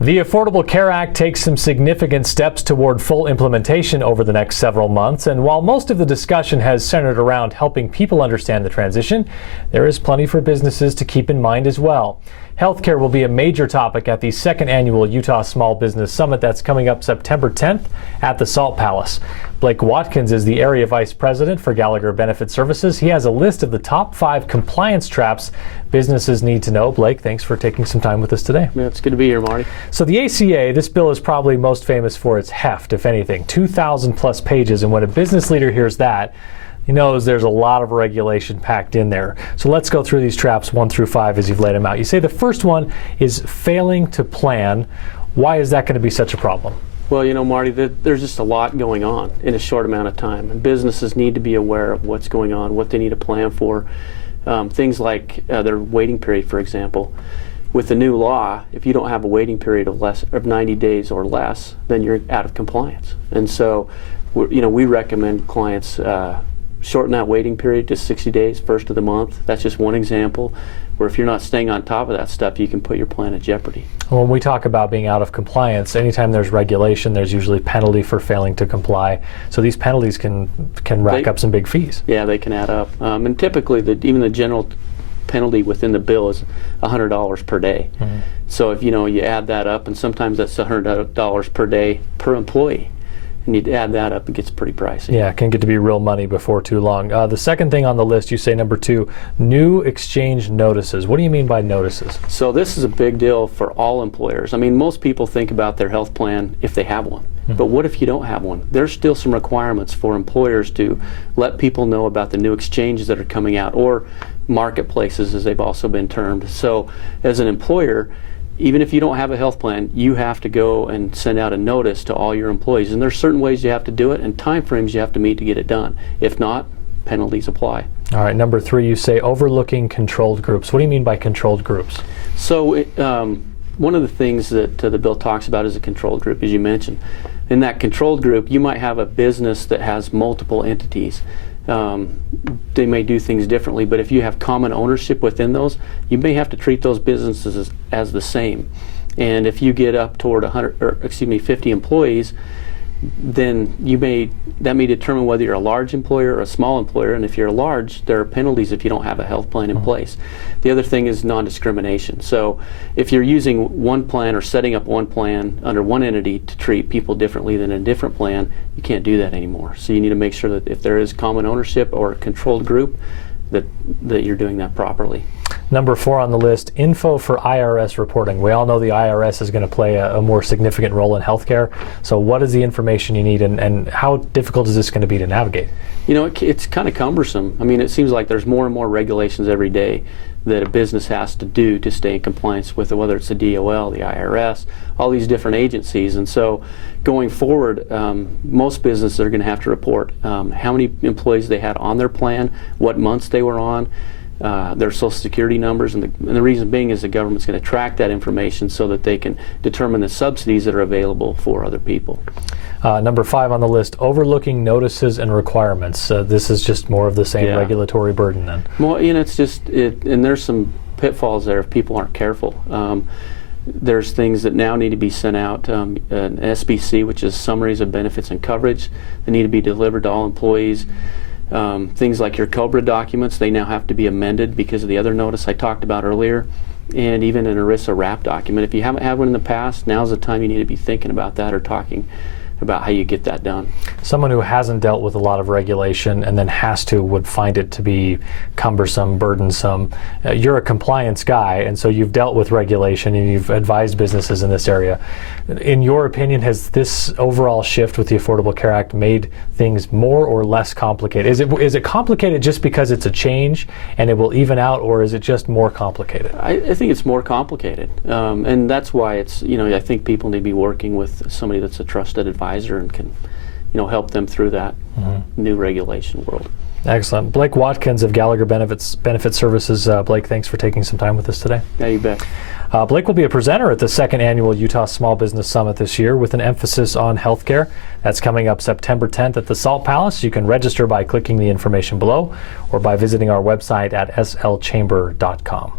The Affordable Care Act takes some significant steps toward full implementation over the next several months, and while most of the discussion has centered around helping people understand the transition, there is plenty for businesses to keep in mind as well. Healthcare will be a major topic at the second annual Utah Small Business Summit that's coming up September 10th at the Salt Palace. Blake Watkins is the Area Vice President for Gallagher Benefit Services. He has a list of the top 5 compliance traps businesses need to know. Blake, thanks for taking some time with us today. Yeah, it's good to be here, Marty. So the ACA, this bill is probably most famous for its heft, if anything, 2,000 plus pages. And when a business leader hears that, he knows there's a lot of regulation packed in there. So let's go through these traps 1 through 5 as you've laid them out. You say the first one is failing to plan. Why is that going to be such a problem? Well, you know, Marty, there's just a lot going on in a short amount of time. And businesses need to be aware of what's going on, what they need to plan for. Things like their waiting period, for example. With the new law, if you don't have a waiting period of 90 days or less, then you're out of compliance. And so, we recommend clients shorten that waiting period to 60 days, first of the month. That's just one example where if you're not staying on top of that stuff, you can put your plan at jeopardy. When we talk about being out of compliance, anytime there's regulation, there's usually penalty for failing to comply. So these penalties can rack up some big fees. Yeah, they can add up. And typically, even the general penalty within the bill is $100 per day. Mm-hmm. So if you add that up, and sometimes that's $100 per day per employee. And you add that up, it gets pretty pricey. Yeah, it can get to be real money before too long. The second thing on the list, you say number 2, new exchange notices. What do you mean by notices? So this is a big deal for all employers. I mean, most people think about their health plan if they have one. Mm-hmm. But what if you don't have one? There's still some requirements for employers to let people know about the new exchanges that are coming out, or marketplaces as they've also been termed. So as an employer, even if you don't have a health plan, you have to go and send out a notice to all your employees. And there's certain ways you have to do it and time frames you have to meet to get it done. If not, penalties apply. All right, number 3, you say overlooking controlled groups. What do you mean by controlled groups? So one of the things that the bill talks about is a controlled group, as you mentioned. In that controlled group, you might have a business that has multiple entities. They may do things differently, but if you have common ownership within those, you may have to treat those businesses as the same. And if you get up toward 50 employees, then that may determine whether you're a large employer or a small employer. And if you're large, there are penalties if you don't have a health plan in place. The other thing is non-discrimination. So if you're using one plan or setting up one plan under one entity to treat people differently than a different plan, you can't do that anymore. So you need to make sure that if there is common ownership or a controlled group, that you're doing that properly. Number 4 on the list, info for IRS reporting. We all know the IRS is going to play a more significant role in healthcare. So what is the information you need, and how difficult is this going to be to navigate? It's kind of cumbersome. I mean, it seems like there's more and more regulations every day that a business has to do to stay in compliance with whether it's the DOL, the IRS, all these different agencies. And so going forward, most businesses are going to have to report how many employees they had on their plan, what months they were on, their social security numbers, and the reason being is the government's going to track that information so that they can determine the subsidies that are available for other people. Number 5 on the list, overlooking notices and requirements. This is just more of the same regulatory burden then. Well, it's just, and there's some pitfalls there if people aren't careful. There's things that now need to be sent out, an SBC, which is summaries of benefits and coverage, that need to be delivered to all employees. Things like your COBRA documents, they now have to be amended because of the other notice I talked about earlier. And even an ERISA wrap document. If you haven't had one in the past, now's the time you need to be thinking about that or talking about how you get that done. Someone who hasn't dealt with a lot of regulation and then has to would find it to be cumbersome, burdensome. You're a compliance guy, and so you've dealt with regulation and you've advised businesses in this area. In your opinion, has this overall shift with the Affordable Care Act made things more or less complicated? Is it complicated just because it's a change and it will even out, or is it just more complicated? I think it's more complicated, and that's why it's, I think people need to be working with somebody that's a trusted advisor and can, help them through that new regulation world. Excellent. Blake Watkins of Gallagher Benefit Services. Blake, thanks for taking some time with us today. Yeah, you bet. Blake will be a presenter at the second annual Utah Small Business Summit this year with an emphasis on healthcare. That's coming up September 10th at the Salt Palace. You can register by clicking the information below or by visiting our website at slchamber.com.